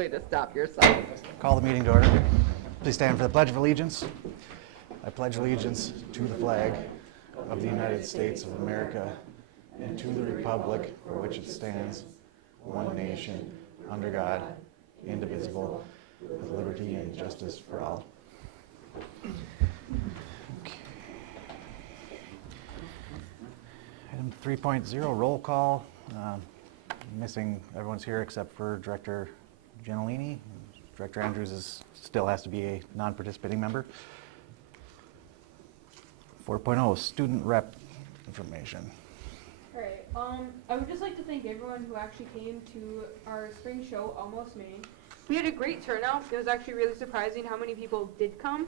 way to stop yourself. Call the meeting to order. Please stand for the Pledge of Allegiance. I pledge allegiance to the flag of the United States of America and to the republic for which it stands, one nation, under God, indivisible, with liberty and justice for all. Okay. Item 3.0, roll call. Missing, everyone's here except for Director Gentilini. Director Andrews still has to be a non-participating member. 4.0, student rep information. All right. I would just like to thank everyone who actually came to our spring show, Almost Maine. We had a great turnout. It was actually really surprising how many people did come.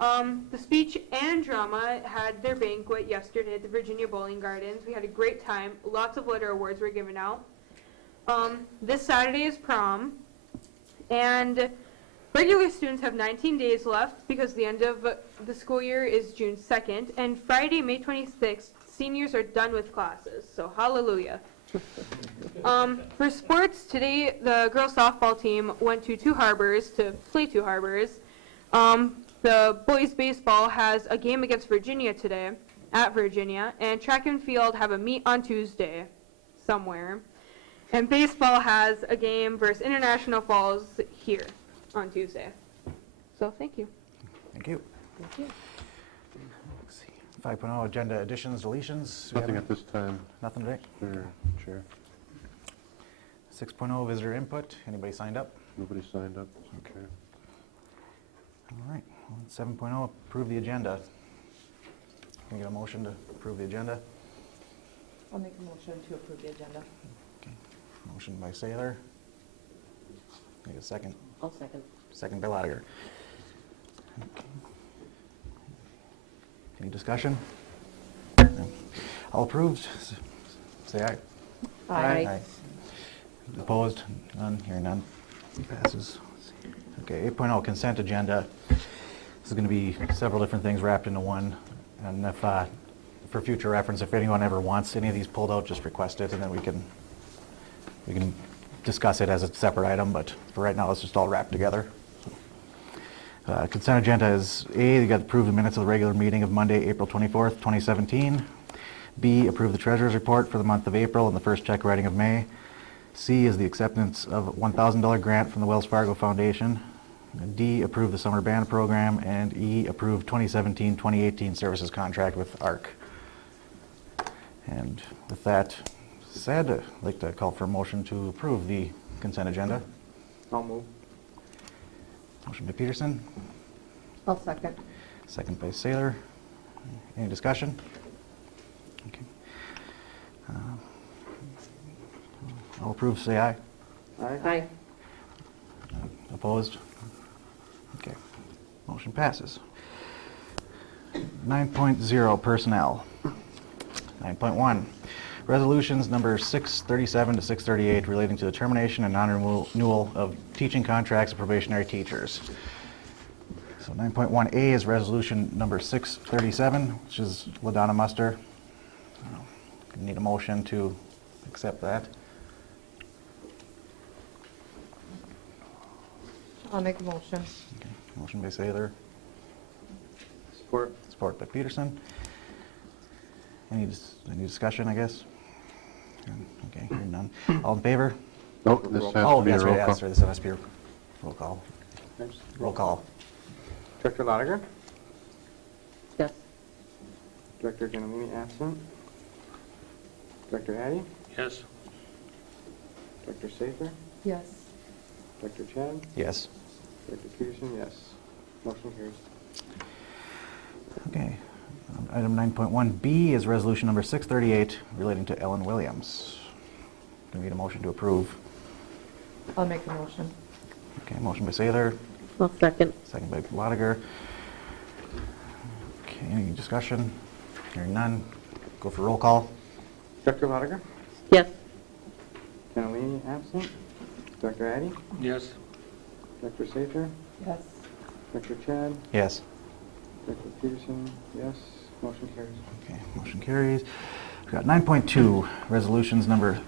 The speech and drama had their banquet yesterday at the Virginia Bowling Gardens. We had a great time. Lots of letter awards were given out. This Saturday is prom, and regular students have 19 days left because the end of the school year is June 2nd, and Friday, May 26th, seniors are done with classes, so hallelujah. For sports, today the girls softball team went to Two Harbors to play Two Harbors. The boys baseball has a game against Virginia today, at Virginia, and track and field have a meet on Tuesday, somewhere. And baseball has a game versus International Falls here on Tuesday. So thank you. Thank you. Thank you. Let's see. 5.0, agenda additions, deletions. Nothing at this time. Nothing today? Chair. 6.0, visitor input. Anybody signed up? Nobody signed up. Okay. All right. 7.0, approve the agenda. Can I get a motion to approve the agenda? I'll make a motion to approve the agenda. Okay. Motion by Saylor. Need a second. I'll second. Second by Lotiger. Okay. Any discussion? No. All approved? Say aye. Aye. Opposed? None. Hearing none. Passes. Okay. 8.0, consent agenda. This is going to be several different things wrapped into one. And if, for future reference, if anyone ever wants any of these pulled out, just request it, and then we can discuss it as a separate item. But for right now, it's just all wrapped together. Consent agenda is A, you got to approve the minutes of the regular meeting of Monday, April 24th, 2017. B, approve the treasurer's report for the month of April and the first check writing of May. C is the acceptance of a $1,000 grant from the Wells Fargo Foundation. D, approve the summer band program. And E, approve 2017-2018 services contract with ARC. And with that said, I'd like to call for a motion to approve the consent agenda. I'll move. Motion by Peterson. I'll second. Second by Saylor. Any discussion? Okay. All approved, say aye. Aye. Opposed? Okay. Motion passes. 9.0, personnel. 9.1, resolutions number 637 to 638 relating to the termination and non-renewal of teaching contracts of probationary teachers. So 9.1A is resolution number 637, which is LaDonna Muster. Need a motion to accept that. I'll make a motion. Okay. Motion by Saylor, Support. support by Peterson. Any discussion, I guess? Okay, hearing none. All in favor? No, this has Oh, to be a that's roll right, call. this has to be a roll call. Roll call. Director Lotiger? Yes. Director Gentilini absent. Director Addy? Yes. Director Sather? Yes. Director Chad? Yes. Director Peterson, yes. Motion carries. Okay. Item 9.1B is resolution number 638 relating to Ellen Williams. Do we need a motion to approve? I'll make a motion. Okay, motion by Saylor, I'll second. second by Lotiger. Okay, any discussion? Hearing none. Go for roll call. Director Lotiger? Yes. Gentilini absent. Director Addy? Yes. Director Sather? Yes. Director Chad? Yes. Director Peterson, yes. Motion carries. Okay, motion carries. We've got 9.2, resolutions number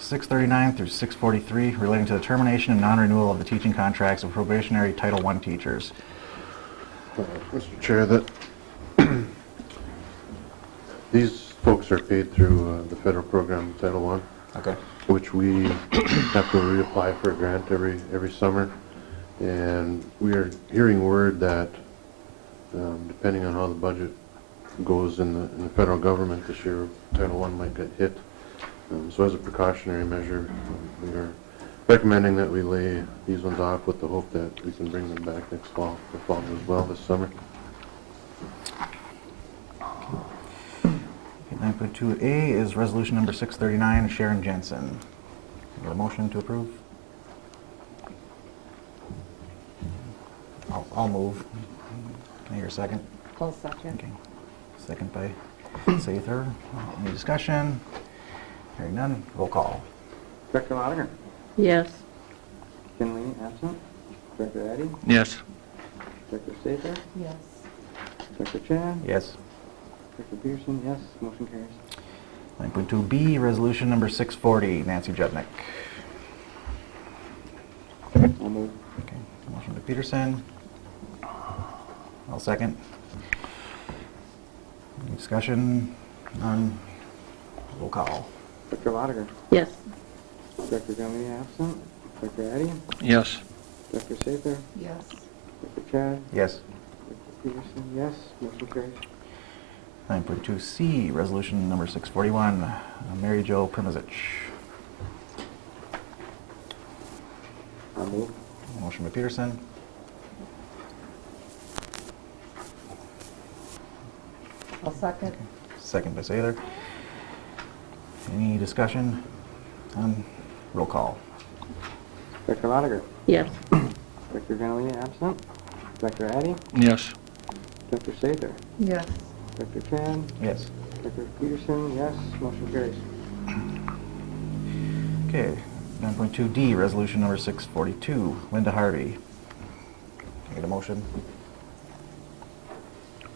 639 through 643 relating to the termination and non-renewal of the teaching contracts of probationary Title I teachers. Mr. Chair, that these folks are paid through the federal program Title I, Okay. which we have to reapply for a grant every summer. And we are hearing word that depending on how the budget goes in the federal government this year, Title I might get hit. So as a precautionary measure, we are recommending that we lay these ones off with the hope that we can bring them back next fall, or fall as well this summer. 9.2A is resolution number 639, Sharon Jensen. Got a motion to approve? I'll move. Can I hear a second? I'll second. Okay. Second by Sather. Any discussion? Hearing none, roll call. Director Lotiger? Yes. Kinley, absent. Director Addy? Yes. Director Sather? Yes. Director Chad? Yes. Director Peterson, yes. Motion carries. 9.2B, resolution number 640, Nancy Judnick. I'll move. Okay, motion by Peterson. I'll second. Any discussion? None. Roll call. Director Lotiger? Yes. Director Kinley, absent. Director Addy? Yes. Director Sather? Yes. Director Chad? Yes. Director Peterson, yes. Motion carries. 9.2C, resolution number 641, Mary Jo Primazich. I'll move. Motion by Peterson. I'll second. Second by Sather. Any discussion? Roll call. Director Lotiger? Yes. Director Kinley, absent. Director Addy? Yes. Director Sather? Yes. Director Chad? Yes. Director Peterson, yes. Motion carries. Okay, 9.2D, resolution number 642, Linda Harvey. Can I get a motion?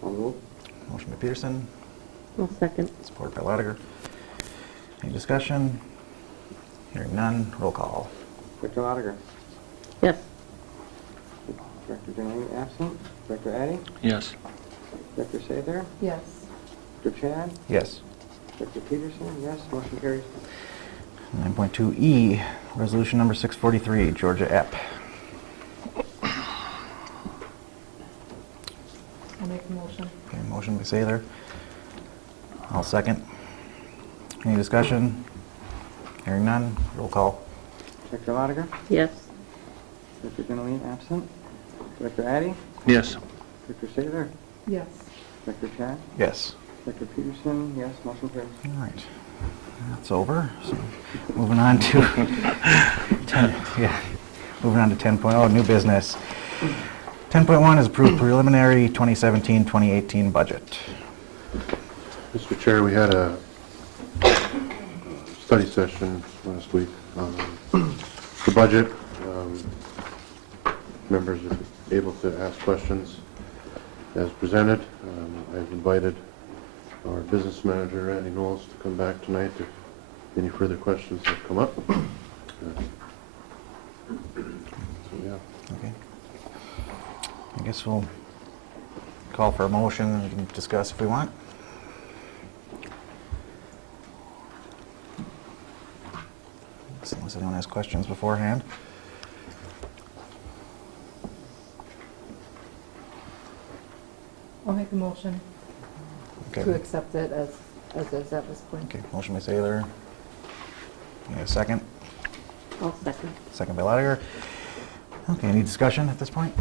I'll move. Motion by Peterson, I'll second. support by Lotiger. Any discussion? Hearing none, roll call. Director Lotiger? Yes. Director Kinley, absent. Director Addy? Yes. Director Sather? Yes. Director Chad? Yes. Director Peterson, yes. Motion carries. 9.2E, resolution number 643, Georgia Epp. I'll make a motion. Okay, motion by Sather. I'll second. Any discussion? Hearing none, roll call. Director Lotiger? Yes. Director Kinley, absent. Director Addy? Yes. Director Sather? Yes. Director Chad? Yes. Director Peterson, yes. Motion carries. All right, that's over. So moving on to 10.0, new business. 10.1 is approved preliminary 2017-2018 budget. Mr. Chair, we had a study session last week on the budget. Members are able to ask questions as presented. I've invited our business manager, Randy Knowles, to come back tonight if any further questions have come up. So, yeah. Okay. I guess we'll call for a motion and we can discuss if we want. Unless anyone has questions beforehand. I'll make a motion Okay. to accept it as is at this point. Okay, motion by Sather. Need a second? I'll second. Second by Lotiger. Okay, any discussion at this point?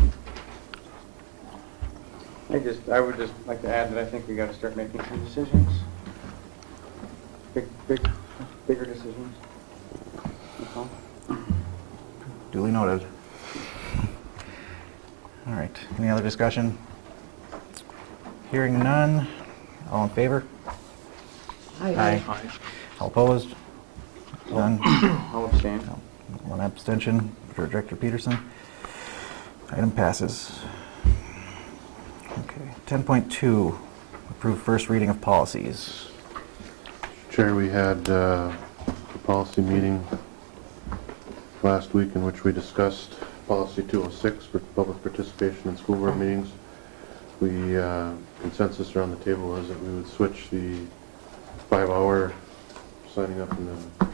I would just like to add that I think we gotta start making some decisions. Bigger decisions. That's all. Duly noted. All right, any other discussion? Hearing none, all in favor? Aye. All opposed? None? I'll abstain. No. One abstention for Director Peterson. Item passes. Okay, 10.2, approve first reading of policies. Chair, we had a policy meeting last week in which we discussed policy 206 for public participation in school board meetings. We, consensus around the table was that we would switch the 5-hour signing up in the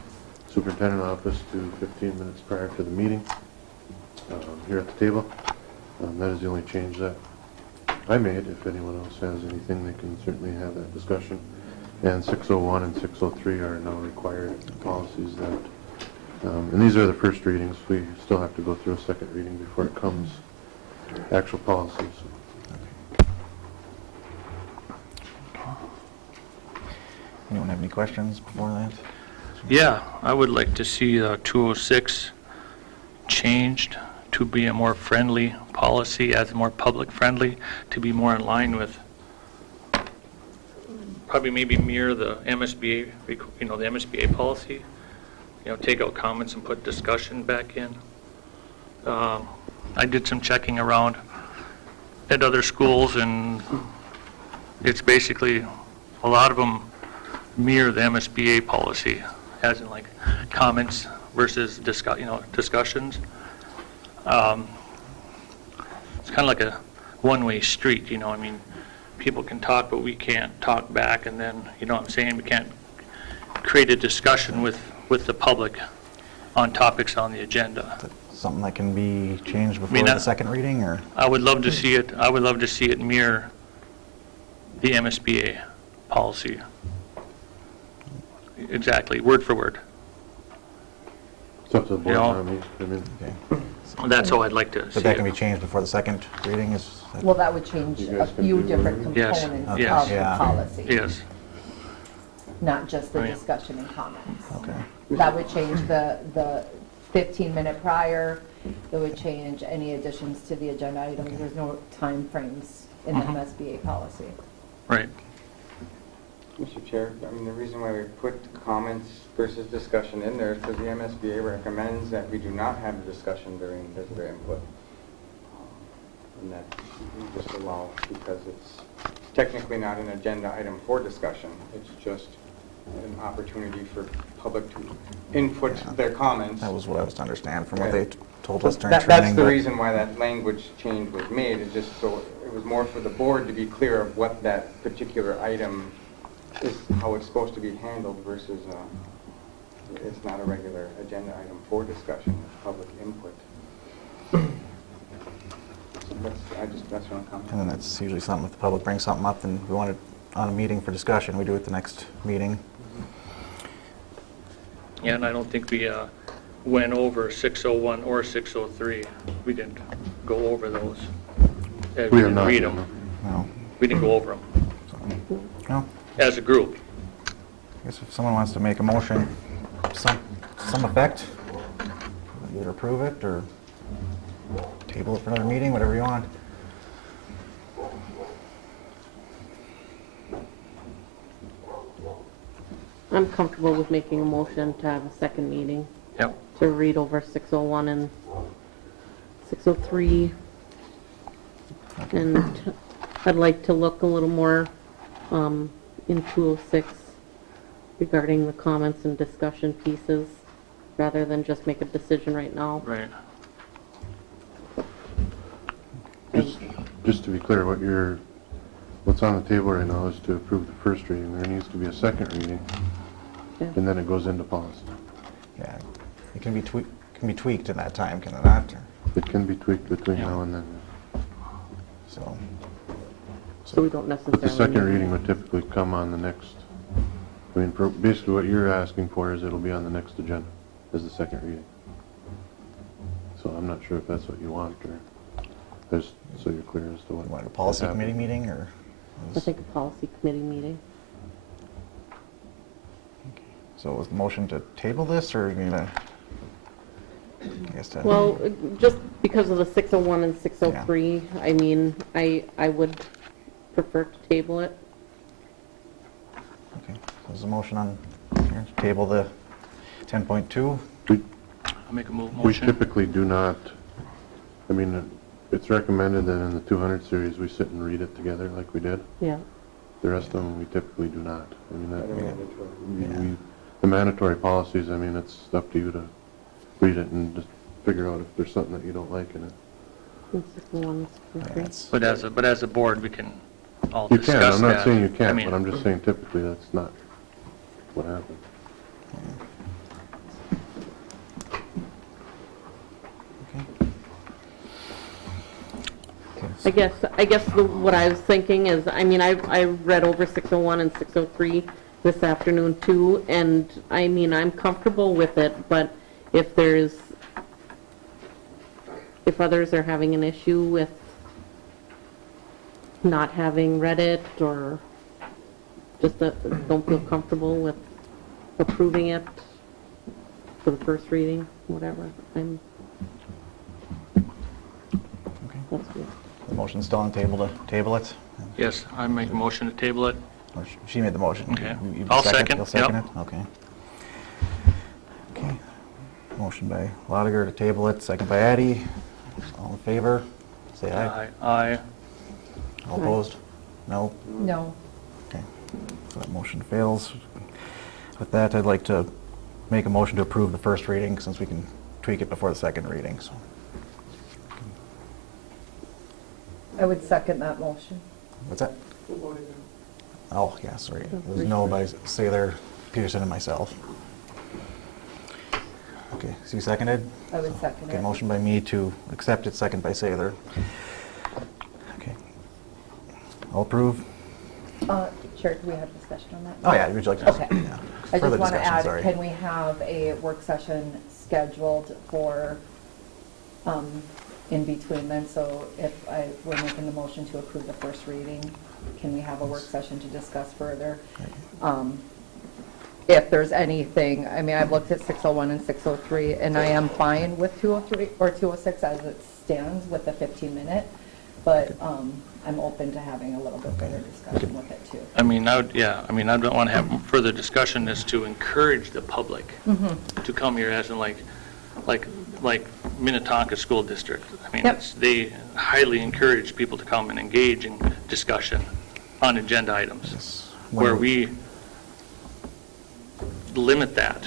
superintendent office to 15 minutes prior to the meeting here at the table. That is the only change that I made. If anyone else has anything, they can certainly have that discussion. And 601 and 603 are now required policies that, and these are the first readings. We still have to go through a second reading before it comes actual policies. Anyone have any questions before that? Yeah, I would like to see 206 changed to be a more friendly policy, as more public friendly, to be more in line with, probably maybe mirror the MSBA, the MSBA policy, take out comments and put discussion back in. I did some checking around at other schools, and it's basically, a lot of them mirror the MSBA policy, as in like comments versus discussions. It's kind of like a one-way street, I mean, people can talk, but we can't talk back, and then, what I'm saying, we can't create a discussion with the public on topics on the agenda. Something that can be changed before the second reading, or? I would love to see it mirror the MSBA policy. Exactly, word for word. It's up to the board. Okay. That's how I'd like to see But that can it. be changed before the second reading, Well, that would change You a guys can few do different whatever. Yes. components of Yes. the Yeah. policy. Yes, Not just the Oh, yeah. discussion and comments. Okay. That would change the 15-minute prior, it would change any additions to the agenda items. There's no time frames in the MSBA policy. right. Mr. Chair, I mean, the reason why we put comments versus discussion in there is because the MSBA recommends that we do not have a discussion during visitor input. And that we just allow, because it's technically not an agenda item for discussion. It's just an opportunity for public to input their comments. That was what I was to understand from what Right. they told us during That's training. the but- reason why that language change was made, is just so, it was more for the board to be clear of what that particular item is, how it's supposed to be handled versus, it's not a regular agenda item for discussion, it's public input. So that's what I'm And commenting. then that's usually something, if the public brings something up and we want it on a meeting for discussion, we do it the next meeting. Yeah, and I don't think we went over 601 or 603. We didn't go over those. We have didn't not. read them. No. We didn't go over them So, no. as a group. I guess if someone wants to make a motion, some effect, either approve it or table it for another meeting, whatever you want. I'm comfortable with making a motion to have a second meeting, Yep. to read over 601 and 603. And I'd like to look a little more in 206 regarding the comments and discussion pieces, rather than just make a decision right now. Right. Just to be clear, what's on the table right now is to approve the first reading. There needs to be a second reading, Yeah. and then it goes into policy. Yeah, it can be tweaked in that time, can it not? Or- It can be tweaked between Yeah. now and then. So, So we don't But necessarily. the second need- reading would typically come on the next, I mean, basically what you're asking for is it'll be on the next agenda as the second reading. So I'm not sure if that's what you want, or just so you're clear as to what. you want a policy what happened. committee meeting, or? I think a policy committee meeting. So was the motion to table this, or are you gonna? I guess to. Well, just because of the 601 and 603, I mean, I would prefer to table it. Okay, so there's a motion on here to table the 10.2. I'll make a We motion. typically do not, I mean, it's recommended that in the 200 series, we sit and read it together like we did. Yeah. The rest of them, we typically do not. I mean, I don't know which one. Yeah. the mandatory policies, I mean, it's up to you to read it and just figure out if there's something that you don't like in it. That's- But as a board, we can all You discuss can, that. I'm not saying you I can't, mean, but I'm just saying typically that's not what happens. I guess what I was thinking is, I mean, I read over 601 and 603 this afternoon too, and I mean, I'm comfortable with it, but if others are having an issue with not having read it or just don't feel comfortable with approving it for the first reading, whatever, that's good. The motion's still on the table to table it? yes, I make a motion to table it. Or she made the motion. Okay. You I'll second, You'll second yep. it? Okay. Okay. Motion by Lotiger to table it, second by Addy. All in favor? Say aye. Aye. All opposed? No? No. Okay. So that motion fails. With that, I'd like to make a motion to approve the first reading since we can tweak it before the second reading, so. I would second that motion. What's that? Oh, yeah, sorry. It was no by Saylor, Peterson, and myself. Okay, so you seconded? I would second Okay, it. motion by me to accept it, second by Saylor. Okay. All approve? Chair, do we have discussion on that? Oh, yeah, would you like to? Okay. Yeah. I Further just want to discussion, add, sorry. can we have a work session scheduled for, in between then? So if we're making the motion to approve the first reading, can we have a work session to discuss further? If there's anything, I mean, I've looked at 601 and 603, and I am fine with 203 or 206 as it stands with the 15-minute, but I'm open to having a little bit further discussion with it too. I mean, I don't want to have further discussion as to encourage the public to come here as in like Minnetonka School District. I mean, Yep. they highly encourage people to come and engage in discussion on agenda items. Yes. Where When- we limit that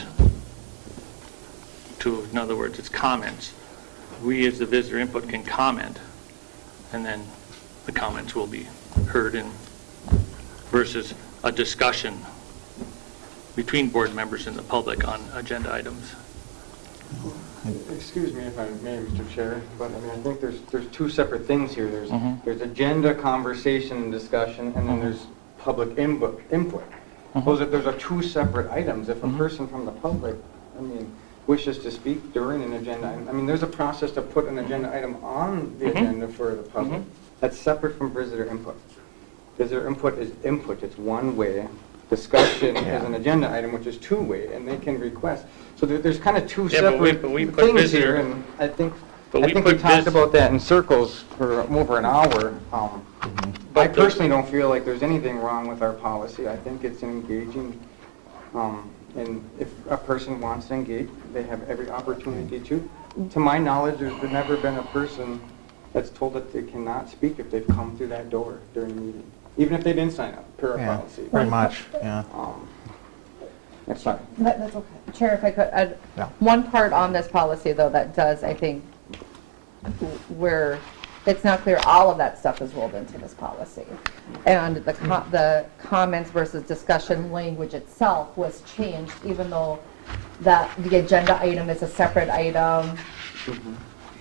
to, in other words, it's comments. We as the visitor input can comment, and then the comments will be heard in versus a discussion between board members and the public on agenda items. Excuse me if I may, Mr. Chair, but I mean, I think there's two separate things here. Mhm. There's agenda, conversation, and discussion, and then there's public input. Those are two separate items. If a person from the public, I mean, wishes to speak during an agenda, I mean, there's a process to put an agenda item on the agenda for the public. That's separate from visitor input. Visitor input is input, it's one way. Discussion is an agenda item, which is two-way, and they can request. So there's kind of two Yeah, but separate we put things visitor- here, and I think But we we put talked vis- about that in circles for over an hour. I But the- personally don't feel like there's anything wrong with our policy. I think it's engaging, and if a person wants to engage, they have every opportunity to. To my knowledge, there's never been a person that's told that they cannot speak if they've come through that door during a meeting, even if they didn't sign up per our Yeah, policy. pretty much, yeah. That's fine. That's okay. Chair, if I could add Yeah. one part on this policy, though, that does, I think, where it's not clear all of that stuff is rolled into this policy. And the comments versus discussion language itself was changed, even though the agenda item is a separate item,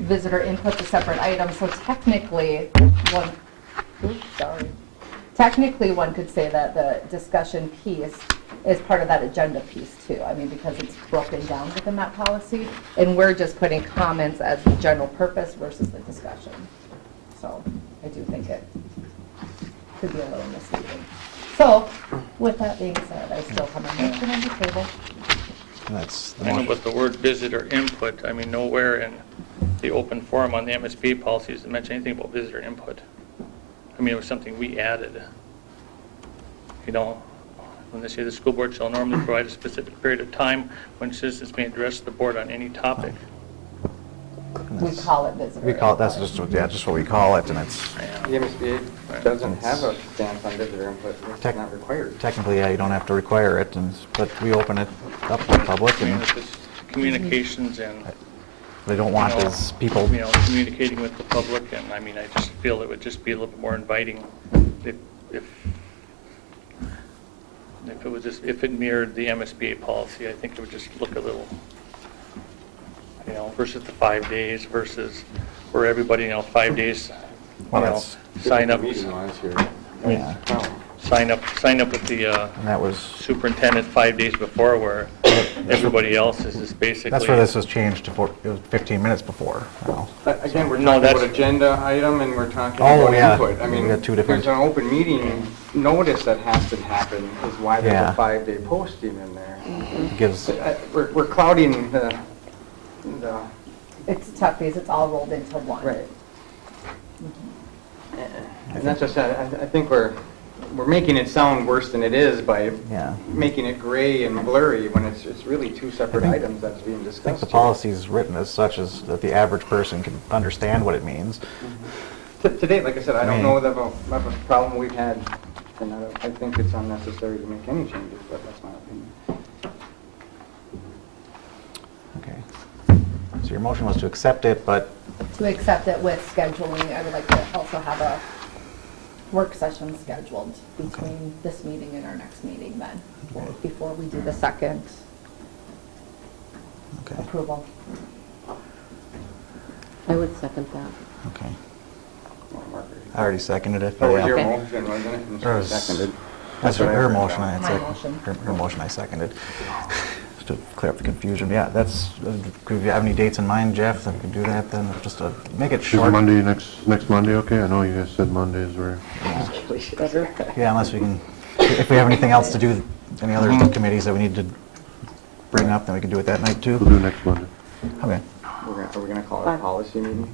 visitor input's a separate item, so technically, technically one could say that the discussion piece is part of that agenda piece too. I mean, because it's broken down within that policy, and we're just putting comments as the general purpose versus the discussion. So I do think it could be a little misleading. So with that being said, I still have a motion on the table. And that's the I know, motion. but the word visitor input, I mean, nowhere in the open forum on the MSBA policies to mention anything about visitor input. I mean, it was something we added. You know, when they say the school board shall normally provide a specific period of time when citizens may address the board on any topic. And We that's- call it visitor. We call it, that's input. just what we call it, and it's, The MSBA doesn't have a stance on visitor input, it's Tech- not required. Technically, yeah, you don't have to require it, but we open it up to the public, I mean, and if it's communications and, they don't want you know, is people, communicating with the public, and I mean, I just feel it would just be a little bit more inviting if it was just, if it mirrored the MSBA policy. I think it would just look a little, versus the 5 days versus where everybody, 5 days, Well, that's- sign up, Meeting last year. Yeah. Oh. sign up with the and that was, superintendent 5 days before, where everybody else is just basically. that's where this was changed to, it was 15 minutes before. Now. Again, we're No, talking about that's- agenda item and we're talking Oh, about yeah. input. I We mean, got two different- there's an open meeting notice that has to happen is why there's Yeah. a 5-day posting in there. It gives, We're clouding the, It's tough because it's all rolled into one. right. And that's just, I think we're making it sound worse than it is by yeah. making it gray and blurry when it's really two separate I think- items that's being I discussed. think the here. policy is written as such as that the average person can understand what it means. To date, like I said, I don't mean- know of a problem we've had, and I think it's unnecessary to make any changes, but that's my opinion. Okay. So your motion was to accept it, but, To accept it with scheduling, I would like to also have a work session scheduled between this meeting and our next meeting then, before we do the second okay, approval. I would second that. okay. Well, Margaret. I already seconded it. That was yeah. your Okay. motion, wasn't it? And she Or was- seconded. That's what I her heard motion, down. I had My seconded. motion. Her motion I seconded. Just to clear up the confusion, yeah, that's, do you have any dates in mind, Jeff, that we can do that then, just to make it Is short? Monday, next Monday, okay? I know you guys said Mondays were, Better? Yeah, unless we can, if we have anything else to do, any other committees that we need to bring up, then we can do it that night too. we'll do next Monday. Okay, Are we gonna call it a policy meeting?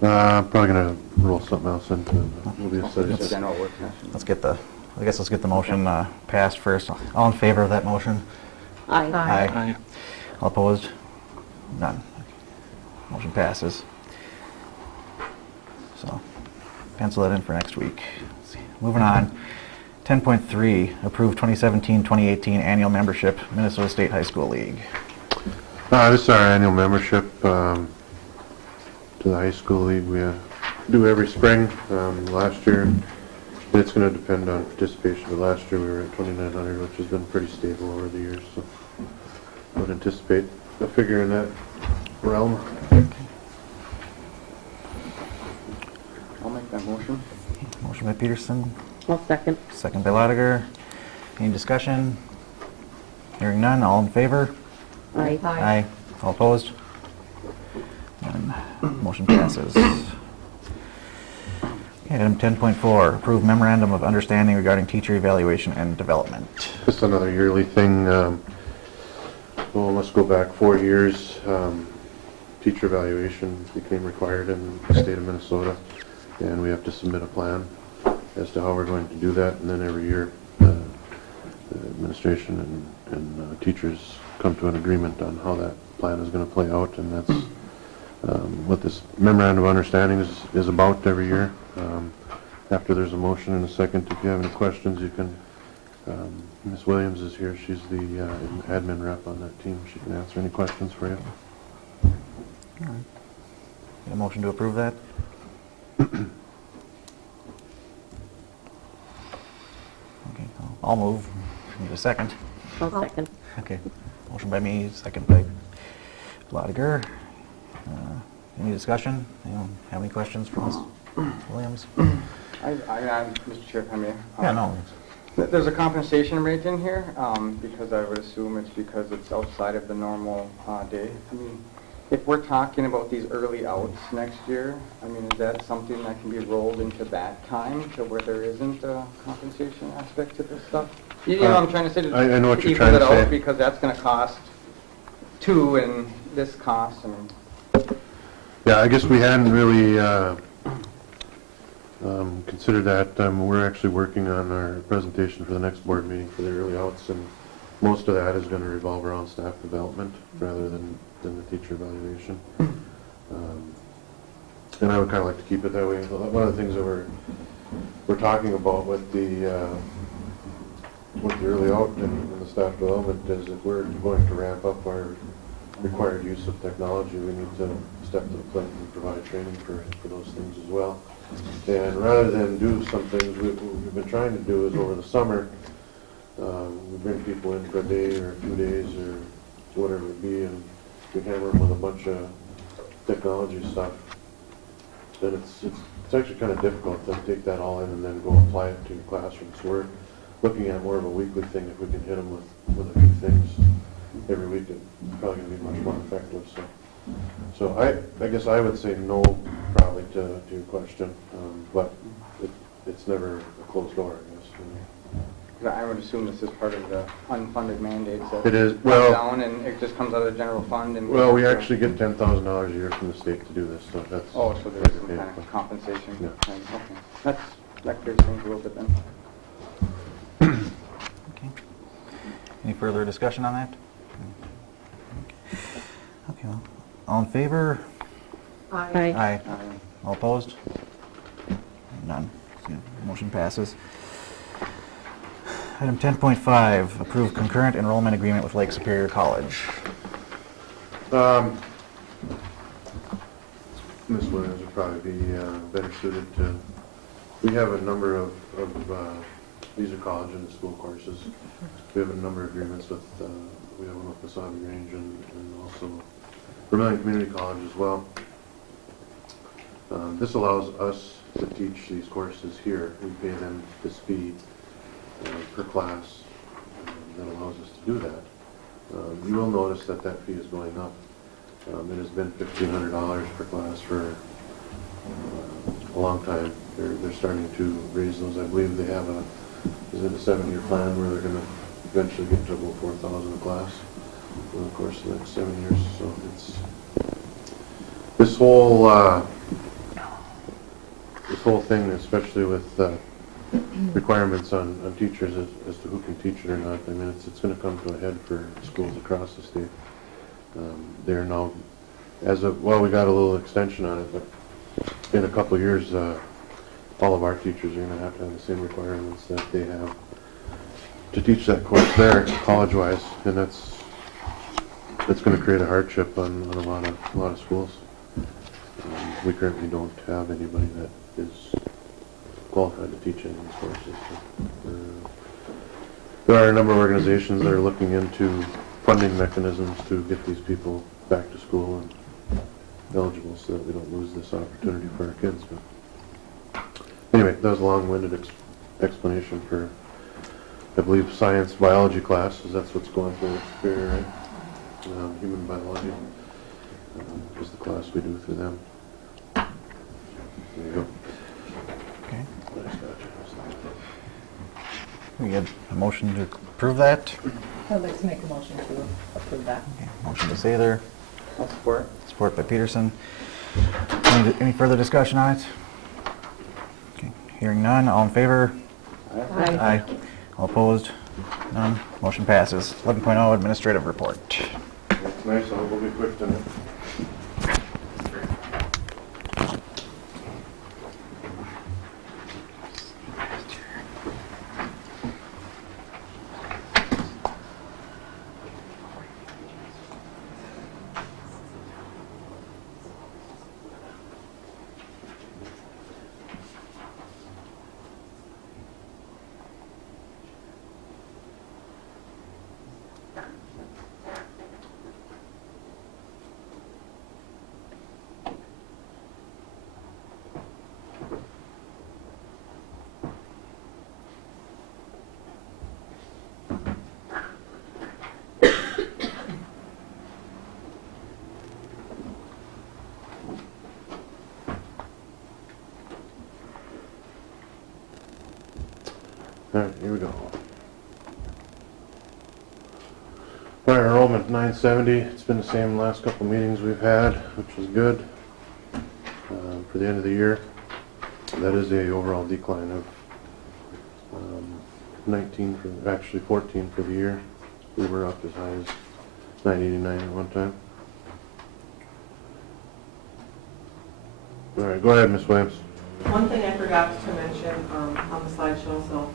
Probably gonna roll something else into, it'll be a study Just a session. general work session. let's get the motion passed first. All in favor of that motion? Aye. Aye. All opposed? None. Motion passes. So, pencil that in for next week. Let's see. Moving on. 10.3, approve 2017-2018 annual membership, Minnesota State High School League. This is our annual membership to the high school league. We do every spring. Last year, it's going to depend on participation, but last year we were at 2,900, which has been pretty stable over the years. So I would anticipate a figure in that realm. I'll make that motion. Motion by Peterson, I'll second. second by Lotiger. Any discussion? Hearing none, all in favor? Aye. Aye. All opposed? None. Motion passes. Okay, item 10.4, approve memorandum of understanding regarding teacher evaluation and development. Just another yearly thing. Well, let's go back 4 years. Teacher evaluation became required in the state of Minnesota, and we have to submit a plan as to how we're going to do that. And then every year, the administration and teachers come to an agreement on how that plan is going to play out, and that's what this memorandum of understanding is about every year. After there's a motion and a second, if you have any questions, you can, Ms. Williams is here, she's the admin rep on that team, she can answer any questions for you. All right. Get a motion to approve that? Okay, I'll move. Need a second. I'll second. Okay, motion by me, second by Lotiger. Any discussion? Anyone have any questions for Ms. Williams? Mr. Chair, if I may. Yeah, no. There's a compensation rate in here, because I would assume it's because it's outside of the normal day. I mean, if we're talking about these early outs next year, I mean, is that something that can be rolled into that time to where there isn't a compensation aspect to this stuff? You know what I'm trying to say? I know what you're Equal trying it to out, say. because that's gonna cost 2 and this costs, I mean. Yeah, I guess we hadn't really considered that. We're actually working on our presentation for the next board meeting for the early outs, and most of that is going to revolve around staff development rather than the teacher evaluation. And I would kind of like to keep it that way. One of the things that we're talking about with the early out and the staff development is if we're going to ramp up our required use of technology, we need to step to the plate and provide training for those things as well. And rather than do some things, what we've been trying to do is over the summer, we bring people in for a day or 2 days or whatever it be, and we hammer them with a bunch of technology stuff. Then it's actually kind of difficult to take that all in and then go apply it to your classroom. So we're looking at more of a weekly thing. If we can hit them with a few things every week, it's probably going to be much more effective. So I guess I would say no probably to your question, but it's never a closed door, I guess. I would assume this is part of the unfunded mandates that It is, come well, down and it just comes out of the general fund and. well, we actually get $10,000 a year from the state to do this, so that's. Oh, so there's some kind of compensation. Yeah. Okay. That clears things a little bit then. Okay. Any further discussion on that? Okay, well, all in favor? Aye. Aye. All opposed? None. So, motion passes. Item 10.5, approve concurrent enrollment agreement with Lake Superior College. Ms. Williams would probably be better suited to, we have a number of these are college and school courses. We have a number of agreements with, we have one with Wasabi Range and also Vermillion Community College as well. This allows us to teach these courses here. We pay them this fee per class that allows us to do that. You will notice that fee is going up. It has been $1,500 per class for a long time. They're starting to raise those. I believe they have is it a 7-year plan where they're going to eventually get to about $4,000 a class over the course of the next 7 years. So it's this whole thing, especially with requirements on teachers as to who can teach it or not. I mean, it's going to come to a head for schools across the state. They're now, we got a little extension on it, but in a couple of years, all of our teachers are going to have the same requirements that they have to teach that course there, college-wise, and that's going to create a hardship on a lot of schools. We currently don't have anybody that is qualified to teach any of these courses. There are a number of organizations that are looking into funding mechanisms to get these people back to school and eligible so that we don't lose this opportunity for our kids. But anyway, that was a long-winded explanation for, I believe, science biology classes. That's what's going through Superior, right? Human biology is the class we do through them. There you go. Okay. Nice, gotcha. We get a motion to approve that. I'd like to make a motion to approve that. Okay, motion by Sather, I'll support. support by Peterson. Any further discussion on it? Okay, hearing none, all in favor? Aye. All opposed? None. Motion passes. 11.0 administrative report. That's nice. I hope we'll be quick tonight. All right, here we go. Fire enrollment 970. It's been the same last couple meetings we've had, which is good. For the end of the year, that is a overall decline of 19 actually 14 for the year. We were up as high as 989 at one time. All right, go ahead, Ms. Williams. One thing I forgot to mention on the slideshow, so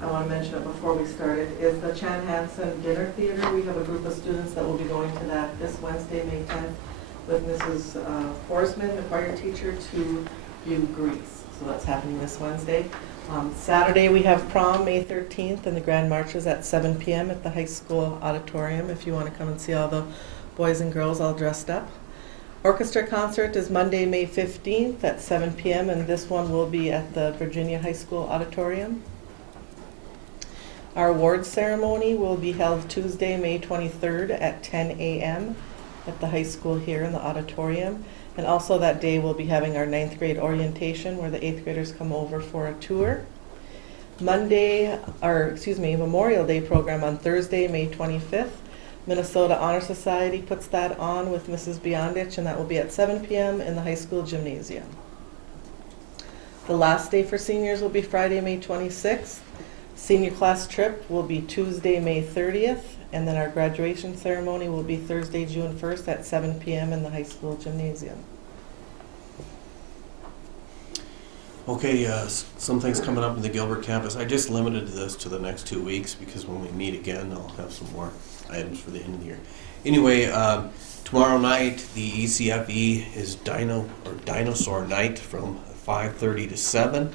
I want to mention it before we started, is the Chan Hansen Dinner Theater. We have a group of students that will be going to that this Wednesday, May 10th, with Mrs. Forsman, the choir teacher, to view Grease. So that's happening this Wednesday. Saturday, we have prom, May 13th, and the Grand March is at 7 p.m. at the high school auditorium if you want to come and see all the boys and girls all dressed up. Orchestra concert is Monday, May 15th at 7 p.m. and this one will be at the Virginia High School auditorium. Our awards ceremony will be held Tuesday, May 23rd at 10 a.m. at the high school here in the auditorium. And also that day we'll be having our 9th grade orientation where the 8th graders come over for a tour. Memorial Day program on Thursday, May 25th. Minnesota Honor Society puts that on with Mrs. Beyondich, and that will be at 7 p.m. in the high school gymnasium. The last day for seniors will be Friday, May 26th. Senior class trip will be Tuesday, May 30th, and then our graduation ceremony will be Thursday, June 1st at 7 p.m. in the high school gymnasium. Okay, some things coming up in the Gilbert campus. I just limited this to the next 2 weeks because when we meet again, I'll have some more items for the end of the year. Anyway, tomorrow night, the ECFE is Dinosaur Night from 5:30 to 7.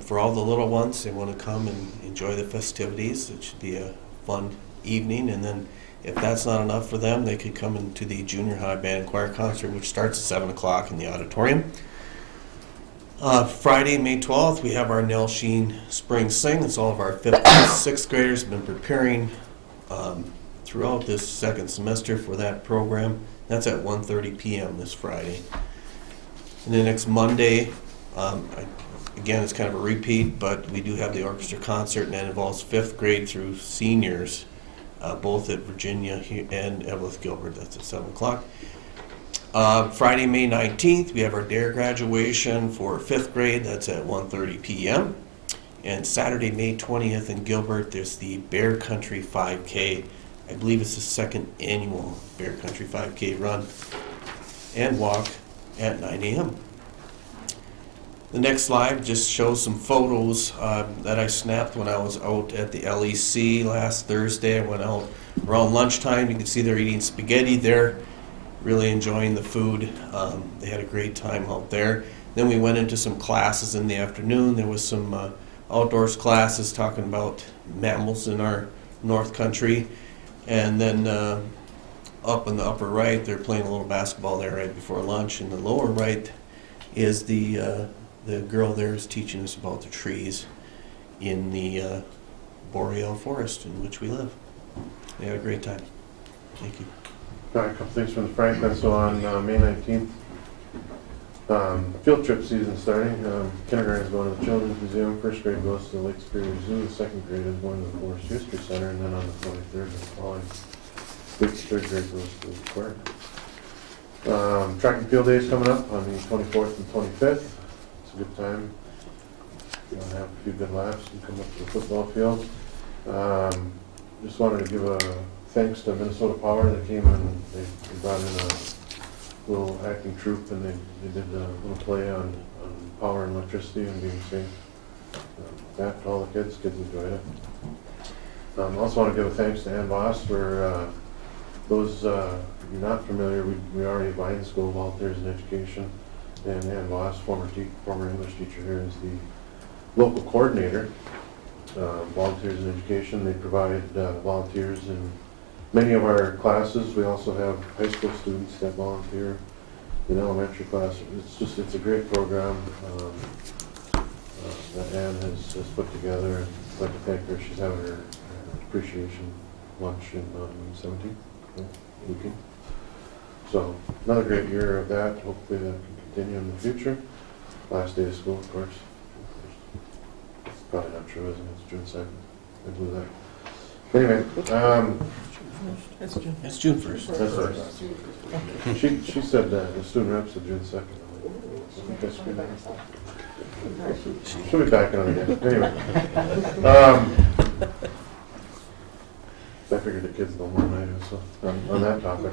For all the little ones, they want to come and enjoy the festivities. It should be a fun evening, and then if that's not enough for them, they could come into the junior high band and choir concert, which starts at 7 o'clock in the auditorium. Friday, May 12th, we have our Nell Sheen Spring Sing. It's all of our 5th and 6th graders have been preparing throughout this second semester for that program. That's at 1:30 p.m. this Friday. And then next Monday, again, it's kind of a repeat, but we do have the orchestra concert, and that involves 5th grade through seniors, both at Virginia and Evelyn Gilbert. That's at 7 o'clock. Friday, May 19th, we have our DARE graduation for 5th grade. That's at 1:30 p.m. And Saturday, May 20th in Gilbert, there's the Bear Country 5K. I believe it's the 2nd annual Bear Country 5K run and walk at 9 a.m. The next slide just shows some photos that I snapped when I was out at the LEC last Thursday. I went out around lunchtime. You can see they're eating spaghetti there, really enjoying the food. They had a great time out there. Then we went into some classes in the afternoon. There was some outdoors classes talking about mammals in our North Country. And then up in the upper right, they're playing a little basketball there right before lunch. In the lower right is the girl there is teaching us about the trees in the boreal forest in which we live. They had a great time. Thank you. All right, a couple things from the Franklin. So on May 19th, field trip season starting. Kindergarten is going to the Children's Museum. 1st grade goes to the Lake Superior Zoo. The 2nd grade is going to the Forest History Center. And then on the 23rd, the following week, the 3rd grade goes to the park. Track and field days coming up on the 24th and 25th. It's a good time. You want to have a few good laps and come up to the football field. Just wanted to give a thanks to Minnesota Power. They came and they brought in a little acting troupe, and they did a little play on power and electricity and being safe. That to all the kids enjoyed it. Also want to give a thanks to Ann Voss for those if you're not familiar. We already have Vine School Volunteers in Education, and Ann Voss, former English teacher here, is the local coordinator. Volunteers in Education. They provide volunteers in many of our classes. We also have high school students that volunteer in elementary classes. It's a great program that Ann has put together. I'd like to thank her. She's having her appreciation lunch on 17th weekend. So another great year of that. Hopefully that can continue in the future. Last day of school, of course. It's probably not true, isn't it? It's June 2nd. I blew that. Anyway, It's June 1st. that's right. She said the student rep said June 2nd. She'll be back on it again. Anyway. I figured the kids know more than I do, so on that topic.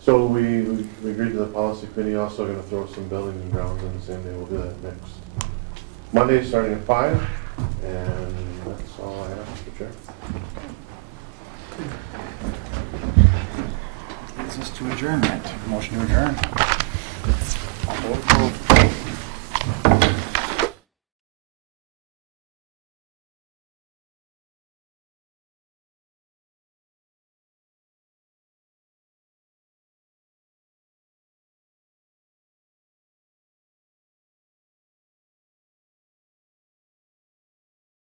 So. So we agreed to the policy committee, also gonna throw some buildings and grounds in the same day. We'll do that next Monday, starting at 5, and that's all I have, Mr. Chair. Leads us to adjournment. Motion to adjourn.